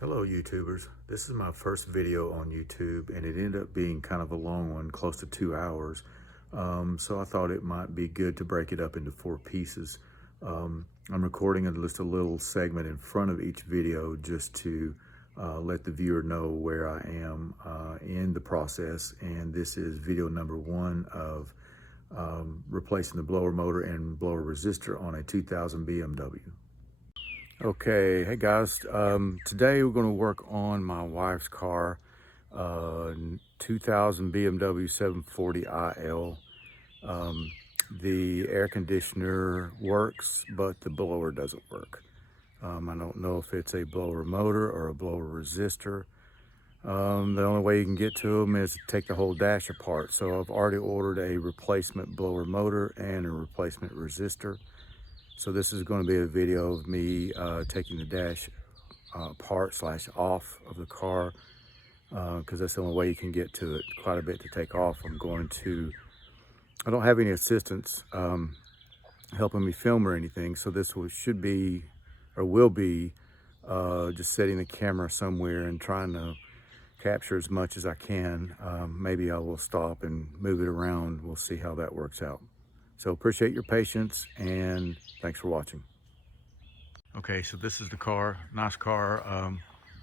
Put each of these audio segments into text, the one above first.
Hello YouTubers. This is my first video on YouTube and it ended up being kind of a long one, close to 2 hours. So I thought it might be good to break it up into 4 pieces. I'm recording just a little segment in front of each video just to let the viewer know where I am in the process. And this is video number 1 of replacing the blower motor and blower resistor on a 2000 BMW. Okay, hey guys, today we're going to work on my wife's car, 2000 BMW 740il. The air conditioner works, but the blower doesn't work. I don't know if it's a blower motor or a blower resistor. The only way you can get to them is to take the whole dash apart. So I've already ordered a replacement blower motor and a replacement resistor. So this is going to be a video of me taking the dash apart / off of the car because that's the only way you can get to it. Quite a bit to take off. I don't have any assistants helping me film or anything, so this should be or will be just setting the camera somewhere and trying to capture as much as I can. Maybe I will stop and move it around. We'll see how that works out. So appreciate your patience and thanks for watching. Okay, so this is the car. Nice car,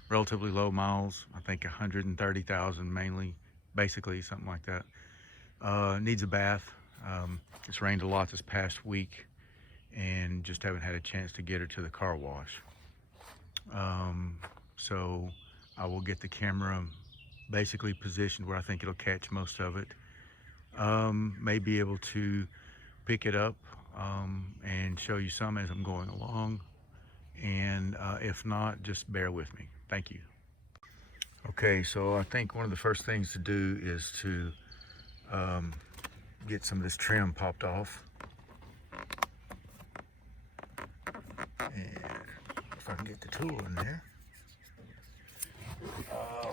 relatively low miles. I think 130,000 mainly, basically something like that. Needs a bath. It's rained a lot this past week and just haven't had a chance to get her to the car wash. So I will get the camera basically positioned where I think it'll catch most of it. May be able to pick it up and show you some as I'm going along, and if not, just bear with me. Thank you. Okay, so I think one of the first things to do is to get some of this trim popped off, and if I can get the tool in there.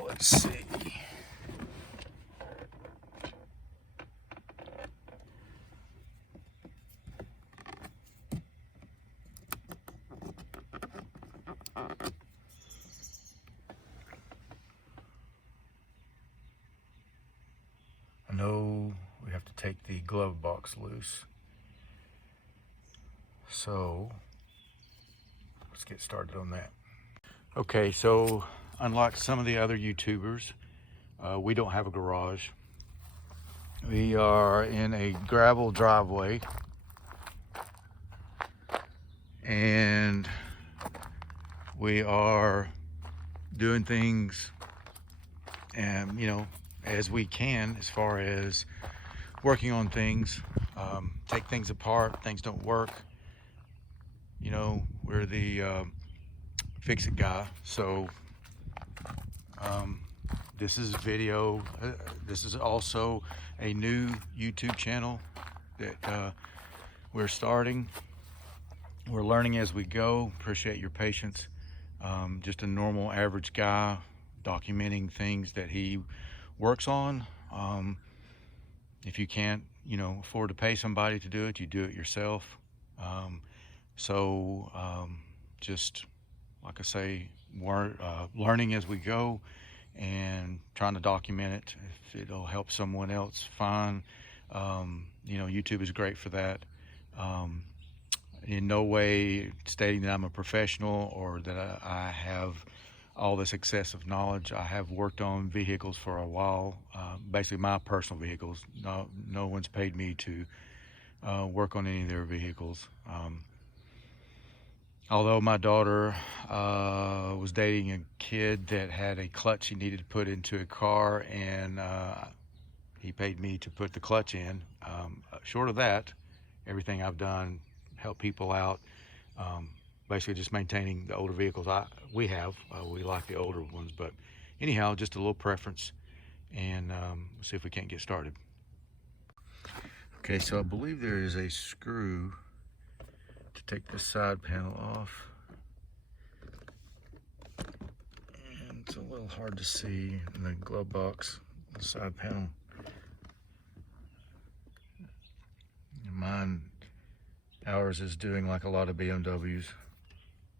Let's see. I know we have to take the glove box loose. So let's get started on that. Okay, so unlike some of the other YouTubers, we don't have a garage. We are in a gravel driveway, and we are doing things and as we can, as far as working on things. Take things apart, things don't work, we're the fix-it guy. So this is video. This is also a new YouTube channel that we're starting. We're learning as we go. Appreciate your patience. Just a normal average guy documenting things that he works on. If you can't afford to pay somebody to do it, you do it yourself. Just like I say, we're learning as we go and trying to document it. If it'll help someone else, fine. YouTube is great for that. In no way stating that I'm a professional or that I have all this excessive knowledge. I have worked on vehicles for a while, basically my personal vehicles. No one's paid me to work on any of their vehicles. Although my daughter was dating a kid that had a clutch he needed to put into a car, and he paid me to put the clutch in. Short of that, everything I've done, help people out, basically just maintaining the older vehicles we have. We like the older ones, but anyhow, just a little preference, and see if we can't get started. Okay, so I believe there is a screw to take the side panel off, and it's a little hard to see in the glove box, the side panel. Ours is doing like a lot of BMWs.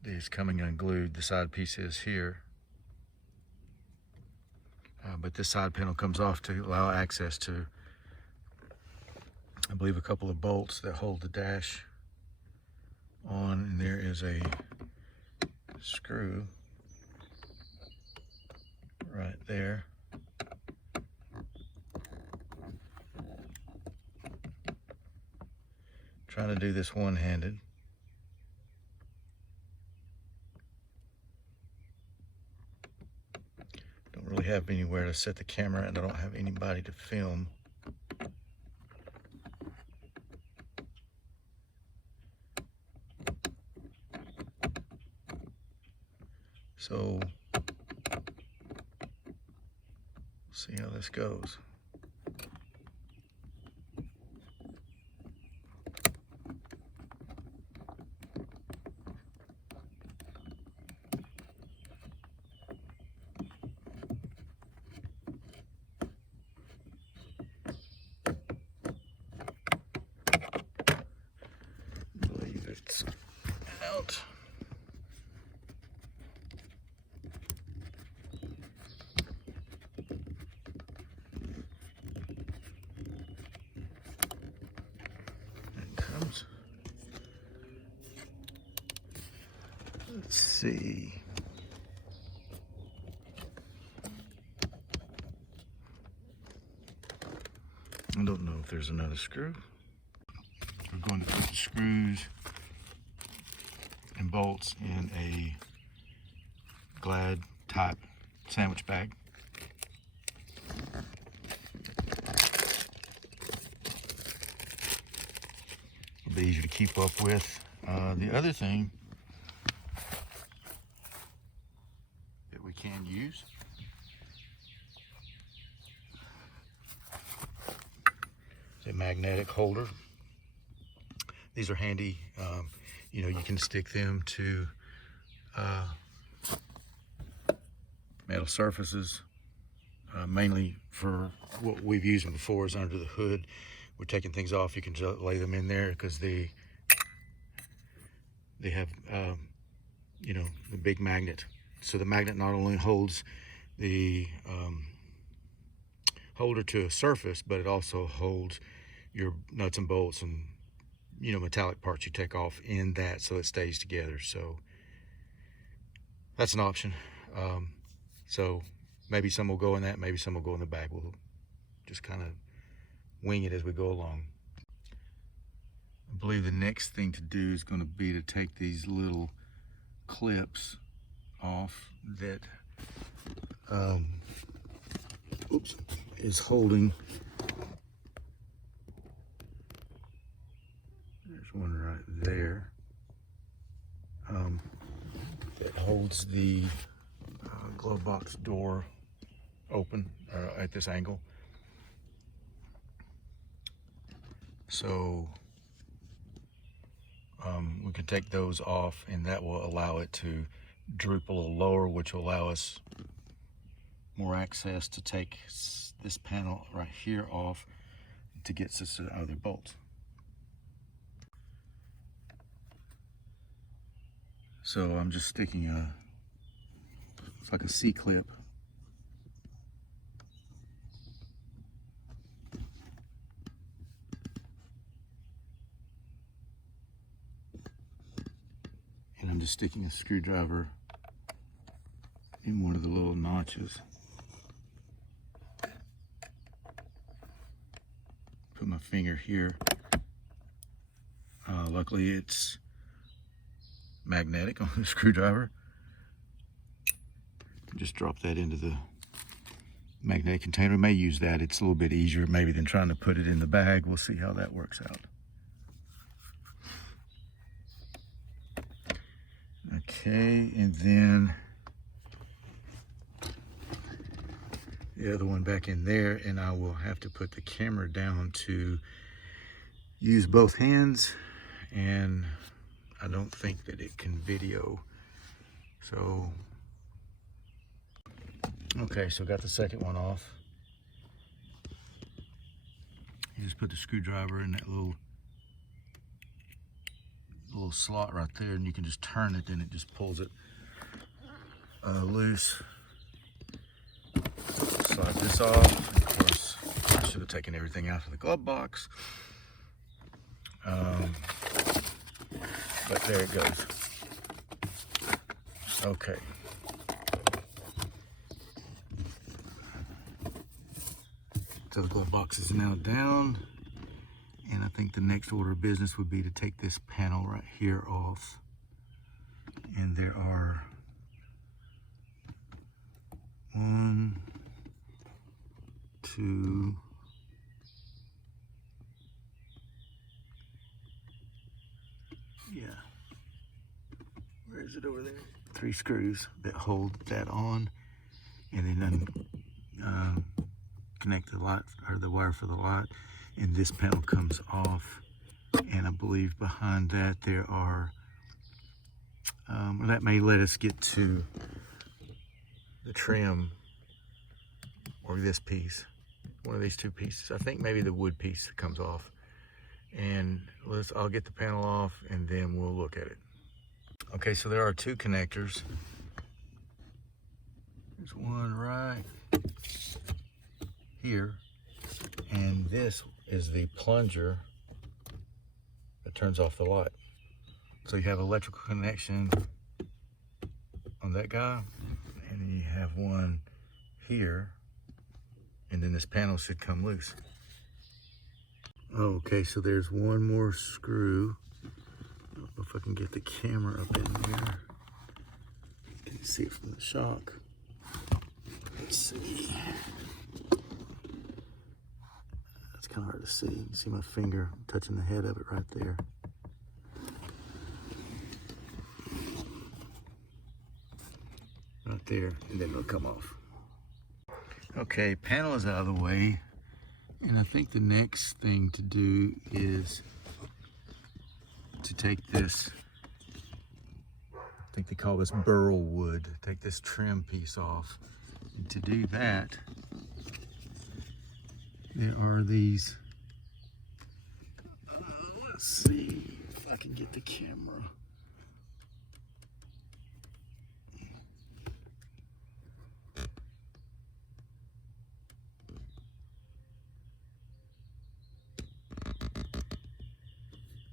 It's coming unglued. The side piece is here, but this side panel comes off to allow access to, I believe, a couple of bolts that hold the dash on, and there is a screw right there. Trying to do this one-handed. Don't really have anywhere to set the camera, and I don't have anybody to film. So, see how this goes. I believe it's out. Let's see. I don't know if there's another screw. We're going to put the screws and bolts in a Glad type sandwich bag. It'll be easier to keep up with. The other thing that we can use is a magnetic holder. These are handy. You know, you can stick them to metal surfaces. Mainly for what we've used them before is under the hood. We're taking things off. You can just lay them in there because they have you know, the big magnet. So the magnet not only holds the holder to a surface, but it also holds your nuts and bolts and, you know, metallic parts you take off in that, so it stays together. So that's an option. So maybe some will go in that, maybe some will go in the bag. We'll just kind of wing it as we go along. I believe the next thing to do is going to be to take these little clips off that is holding. There's one right there that holds the glove box door open at this angle. So we can take those off, and that will allow it to droop a little lower, which will allow us more access to take this panel right here off to get this other bolt. So I'm just sticking it's like a C-clip. And I'm just sticking a screwdriver in one of the little notches. Put my finger here. Luckily it's magnetic on the screwdriver. Just drop that into the magnetic container. We may use that. It's a little bit easier maybe than trying to put it in the bag. We'll see how that works out. Okay, and then the other one back in there, and I will have to put the camera down to use both hands, and I don't think that it can video. So, okay, so got the second one off. You just put the screwdriver in that little slot right there, and you can just turn it, and it just pulls it loose. Slide this off. Of course, I should have taken everything out of the glove box. But there it goes. Okay. So the glove box is now down, and I think the next order of business would be to take this panel right here off. And there are 1, 2, yeah, where is it over there? 3 screws that hold that on, and then connect the light, or the wire for the light, and this panel comes off. And I believe behind that there are, that may let us get to the trim, or this piece, one of these 2 pieces. I think maybe the wood piece that comes off. And I'll get the panel off and then we'll look at it. Okay, so there are 2 connectors. There's one right here, and this is the plunger that turns off the light. So you have electrical connection on that guy, and then you have one here, and then this panel should come loose. Okay, so there's one more screw. I don't know if I can get the camera up in there. You can see it from the shock. Let's see. That's kind of hard to see. You can see my finger touching the head of it right there. Right there, and then it'll come off. Okay, panel is out of the way, and I think the next thing to do is to take this, I think they call this burl wood, take this trim piece off. And to do that, there are these, let's see if I can get the camera.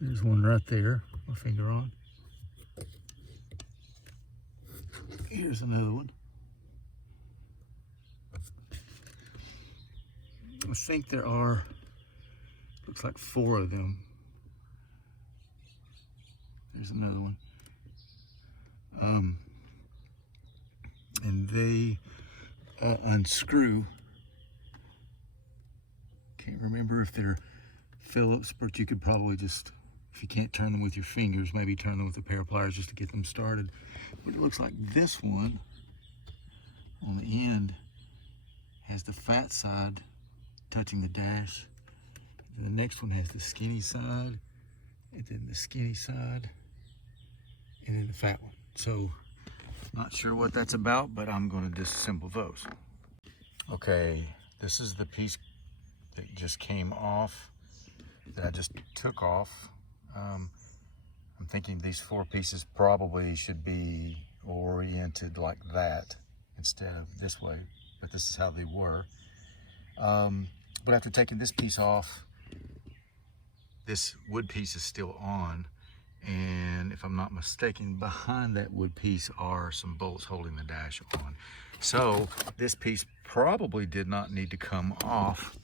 There's one right there, my finger on. Here's another one. I think there are, looks like 4 of them. There's another one. And they unscrew. Can't remember if they're Phillips, but you could probably just, if you can't turn them with your fingers, maybe turn them with a pair of pliers just to get them started. But it looks like this one on the end has the fat side touching the dash. And the next one has the skinny side, and then the skinny side, and then the fat one. So, not sure what that's about, but I'm going to disassemble those. Okay, this is the piece that just came off, that I just took off. I'm thinking these 4 pieces probably should be oriented like that instead of this way, but this is how they were. But after taking this piece off, this wood piece is still on, and if I'm not mistaken, behind that wood piece are some bolts holding the dash on. So this piece probably did not need to come off,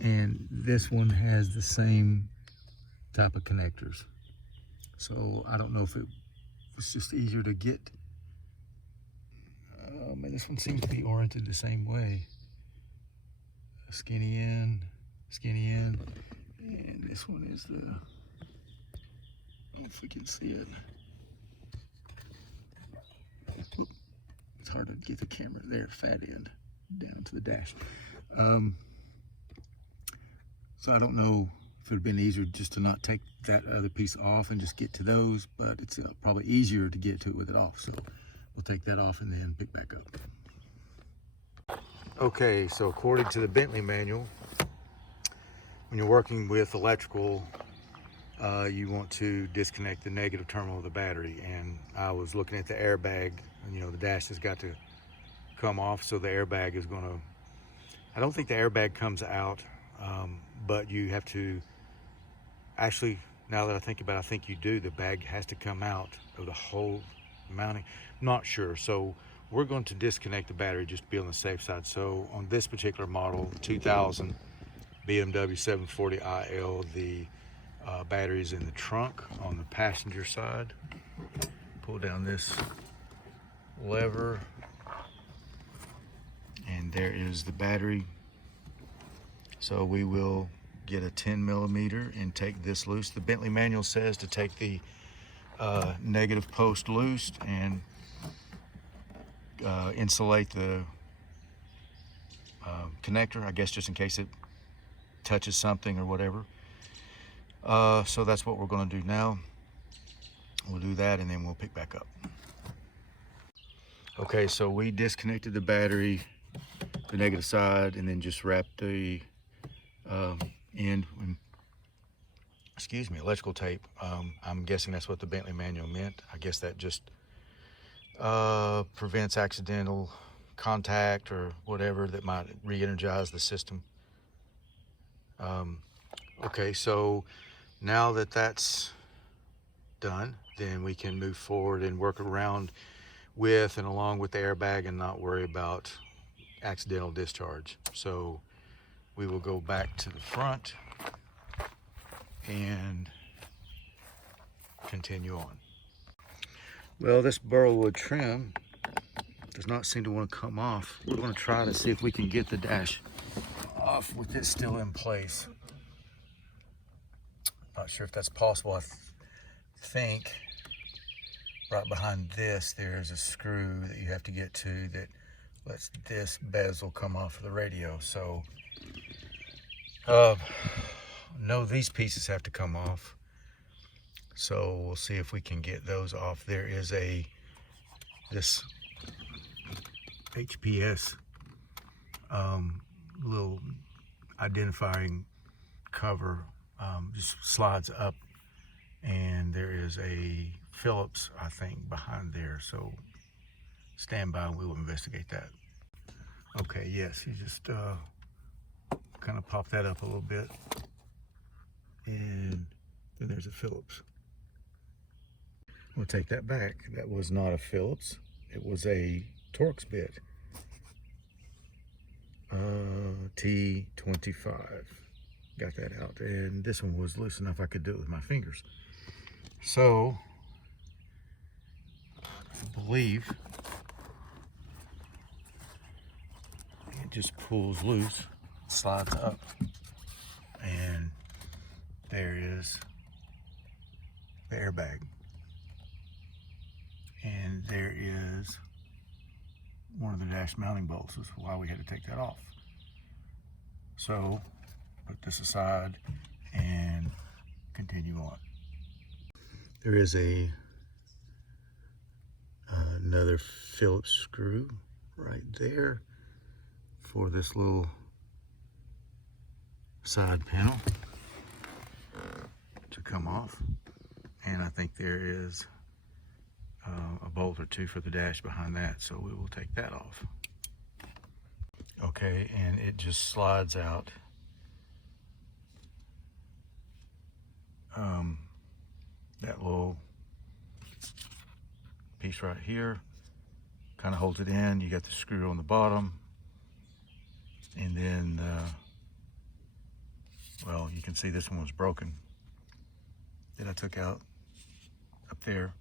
and this one has the same type of connectors. So I don't know if it was just easier to get. And this one seems to be oriented the same way. Skinny end, and this one is the, I don't know if we can see it. Oop, it's hard to get the camera there, fat end, down to the dash. So I don't know if it would have been easier just to not take that other piece off and just get to those, but it's probably easier to get to it with it off. So we'll take that off and then pick back up. Okay, so according to the Bentley manual, when you're working with electrical, you want to disconnect the negative terminal of the battery. And I was looking at the airbag, and the dash has got to come off, so the airbag is going to I don't think the airbag comes out, but you have to actually, now that I think about it, I think you do. The bag has to come out of the whole mounting. Not sure. So we're going to disconnect the battery just to be on the safe side. So on this particular model, 2000 BMW 740il, the battery's in the trunk on the passenger side. Pull down this lever, and there is the battery. So we will get a 10 millimeter and take this loose. The Bentley manual says to take the negative post loose and insulate the connector, I guess, just in case it touches something or whatever. So that's what we're going to do now. We'll do that and then we'll pick back up. Okay, so we disconnected the battery, the negative side, and then just wrapped the end, electrical tape. I'm guessing that's what the Bentley manual meant. I guess that just prevents accidental contact or whatever that might re-energize the system. Okay, so now that that's done, then we can move forward and work around with and along with the airbag and not worry about accidental discharge. So we will go back to the front and continue on. Well, this burl wood trim does not seem to want to come off. We're going to try to see if we can get the dash off with it still in place. Not sure if that's possible. I think right behind this there's a screw that you have to get to that lets this bezel come off of the radio. So no, these pieces have to come off. So we'll see if we can get those off. There is this HPS little identifying cover, just slides up, and there is a Phillips, I think, behind there. So stand by and we will investigate that. Okay, yes, you just kind of pop that up a little bit, and then there's a Phillips. We'll take that back. That was not a Phillips. It was a Torx bit. T25. Got that out. And this one was loose enough I could do it with my fingers. So, I believe it just pulls loose, slides up, and there is the airbag. And there is one of the dash mounting bolts. That's why we had to take that off. So put this aside and continue on. There is another Phillips screw right there for this little side panel to come off, and I think there is a bolt or two for the dash behind that, so we will take that off. Okay, and it just slides out. That little piece right here kind of holds it in. You got the screw on the bottom, and then well, you can see this one was broken that I took out up there.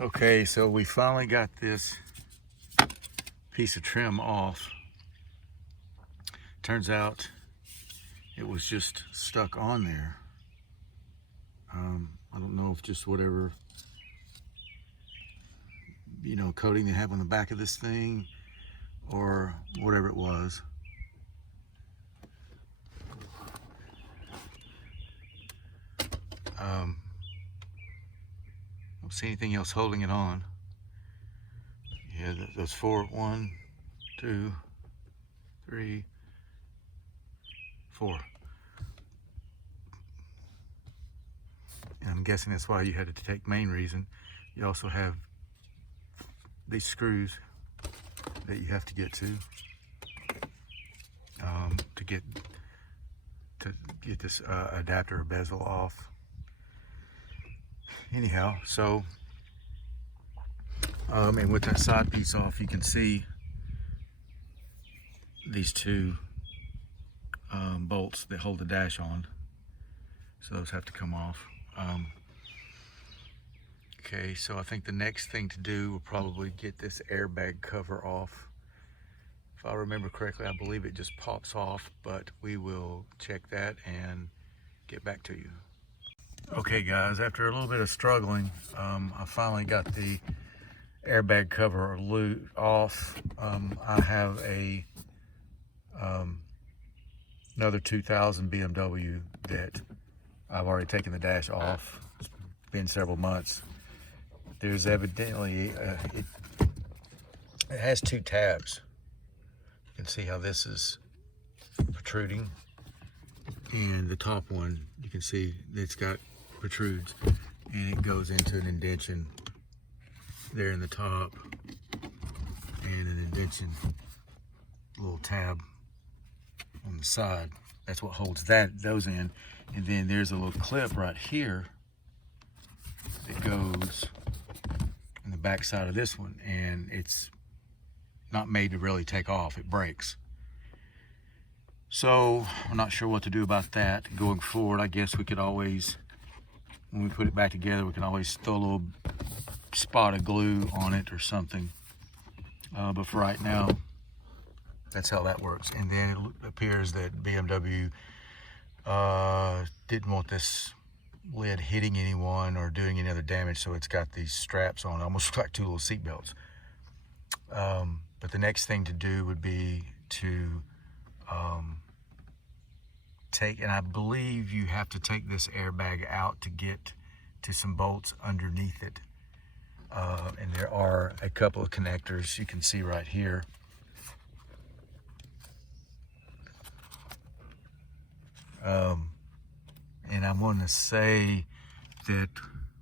Okay, so we finally got this piece of trim off. Turns out it was just stuck on there. I don't know if just whatever, coating they have on the back of this thing or whatever it was. Don't see anything else holding it on. Yeah, those four, 1, 2, 3, 4. And I'm guessing that's why you had to take main reason. You also have these screws that you have to get to get this adapter or bezel off. Anyhow, so and with that side piece off, you can see these two bolts that hold the dash on. So those have to come off. Okay, so I think the next thing to do will probably get this airbag cover off. If I remember correctly, I believe it just pops off, but we will check that and get back to you. Okay guys, after a little bit of struggling, I finally got the airbag cover off. I have another 2000 BMW that I've already taken the dash off. It's been several months. There's evidently, it has two tabs. You can see how this is protruding, and the top one, you can see it's got protrudes, and it goes into an indention there in the top, and an indention little tab on the side. That's what holds those in. And then there's a little clip right here that goes on the back side of this one, and it's not made to really take off. It breaks. So I'm not sure what to do about that going forward. I guess we could always, when we put it back together, we can always throw a little spot of glue on it or something. But for right now, that's how that works. And then it appears that BMW didn't want this lid hitting anyone or doing any other damage, so it's got these straps on, almost like two little seat belts. But the next thing to do would be to take, and I believe you have to take this airbag out to get to some bolts underneath it. And there are a couple of connectors you can see right here. And I want to say that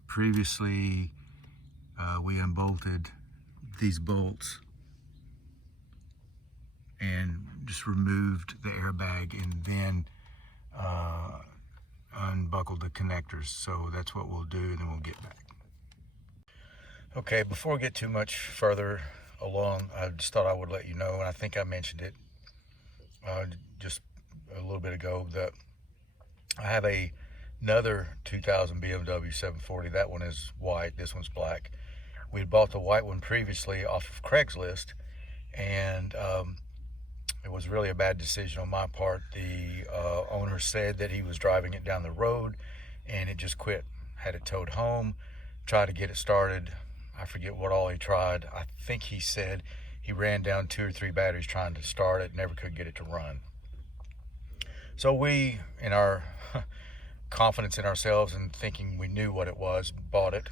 previously we unbolted these bolts and just removed the airbag and then unbuckled the connectors. So that's what we'll do, and then we'll get back. Okay, before we get too much further along, I just thought I would let you know, and I think I mentioned it just a little bit ago, that I have another 2000 BMW 740. That one is white, this one's black. We had bought the white one previously off of Craigslist, and it was really a bad decision on my part. The owner said that he was driving it down the road and it just quit. Had it towed home, tried to get it started. I forget what all he tried. I think he said he ran down 2 or 3 batteries trying to start it, never could get it to run. So we, in our confidence in ourselves and thinking we knew what it was, bought it.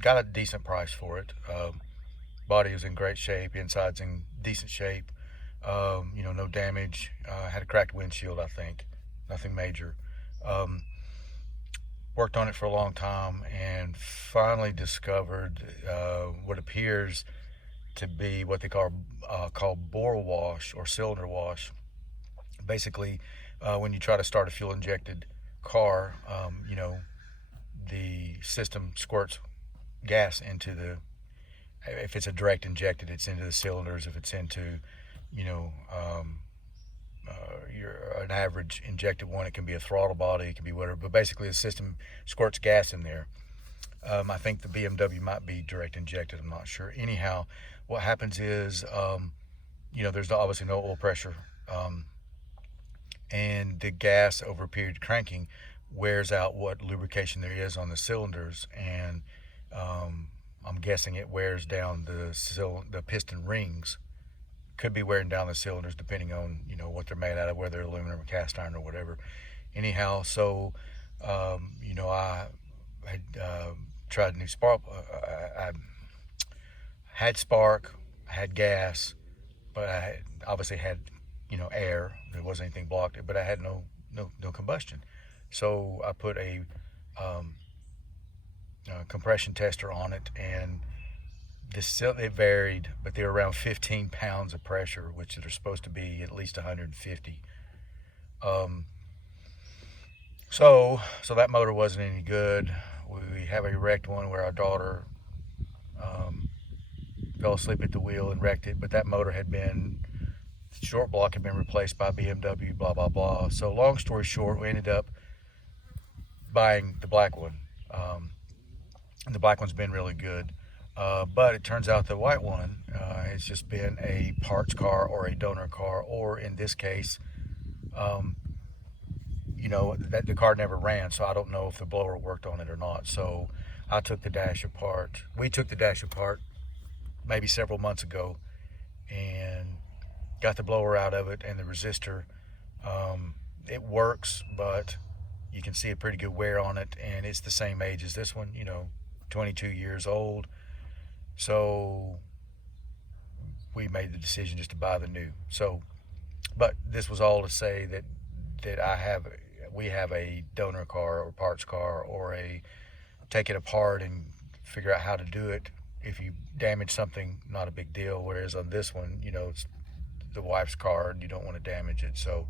Got a decent price for it. Body is in great shape, inside's in decent shape. You know, no damage. Had a cracked windshield, I think. Nothing major. Worked on it for a long time and finally discovered what appears to be what they call bore wash or cylinder wash. Basically, when you try to start a fuel injected car, you know, the system squirts gas into the, if it's a direct injected, it's into the cylinders. If it's into, you know, an average injected one, it can be a throttle body, it can be whatever, but basically the system squirts gas in there. I think the BMW might be direct injected, I'm not sure. Anyhow, what happens is, you know, there's obviously no oil pressure, and the gas over a period of cranking wears out what lubrication there is on the cylinders, and I'm guessing it wears down the piston rings. Could be wearing down the cylinders depending on, you know, what they're made out of, whether they're aluminum or cast iron or whatever. Anyhow, so you know, I had tried a new spark. I had spark, I had gas, but I obviously had, you know, air. There wasn't anything blocked it, but I had no combustion. So I put a compression tester on it, and it varied, but they were around 15 pounds of pressure, which they're supposed to be at least 150. So that motor wasn't any good. We have a wrecked one where our daughter fell asleep at the wheel and wrecked it, but that motor had been, short block had been replaced by BMW, blah, blah, blah. So long story short, we ended up buying the black one. And the black one's been really good. But it turns out the white one has just been a parts car or a donor car, or in this case, you know, that the car never ran, so I don't know if the blower worked on it or not. So I took the dash apart. We took the dash apart maybe several months ago and got the blower out of it and the resistor. It works, but you can see a pretty good wear on it, and it's the same age as this one, you know, 22 years old. So we made the decision just to buy the new. So, but this was all to say that we have a donor car or parts car, or a take it apart and figure out how to do it. If you damage something, not a big deal. Whereas on this one, you know, it's the wife's car and you don't want to damage it. So,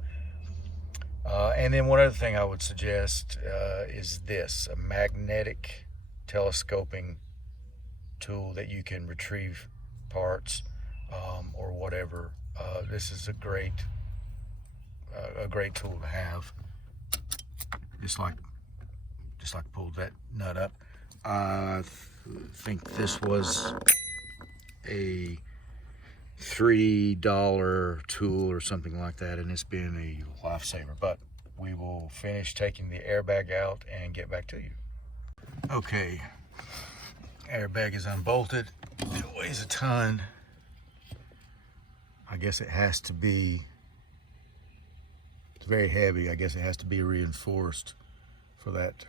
and then one other thing I would suggest is this, a magnetic telescoping tool that you can retrieve parts or whatever. This is a great tool to have. Just like pulled that nut up. I think this was a $3 tool or something like that, and it's been a lifesaver. But we will finish taking the airbag out and get back to you. Okay, airbag is unbolted. It weighs a ton. I guess it has to be, it's very heavy. I guess it has to be reinforced for that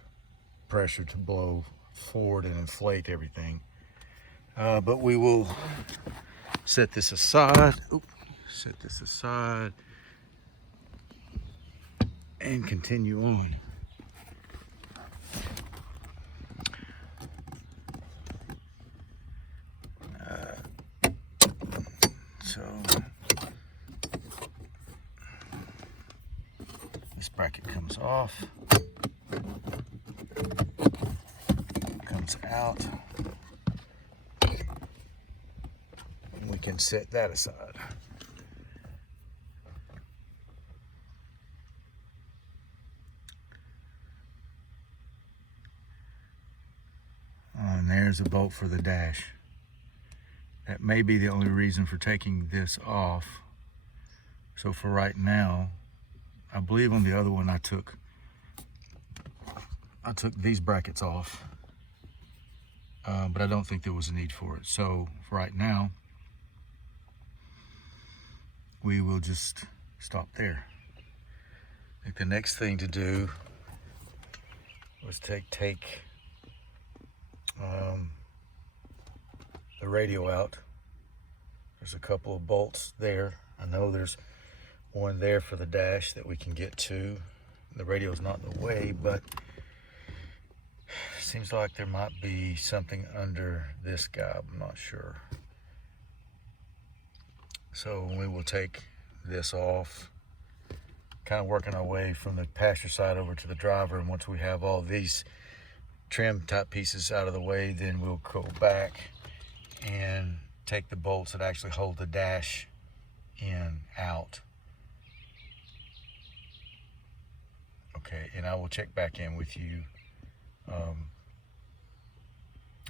pressure to blow forward and inflate everything. But we will set this aside. Set this aside and continue on. So this bracket comes off, comes out, and we can set that aside. And there's a bolt for the dash. That may be the only reason for taking this off. So for right now, I believe on the other one I took these brackets off, but I don't think there was a need for it. So for right now, we will just stop there. I think the next thing to do was take the radio out. There's a couple of bolts there. I know there's one there for the dash that we can get to. The radio's not in the way, but seems like there might be something under this guy. I'm not sure. So we will take this off, kind of working our way from the passenger side over to the driver. And once we have all these trim type pieces out of the way, then we'll go back and take the bolts that actually hold the dash in out. Okay, and I will check back in with you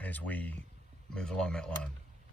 as we move along that line.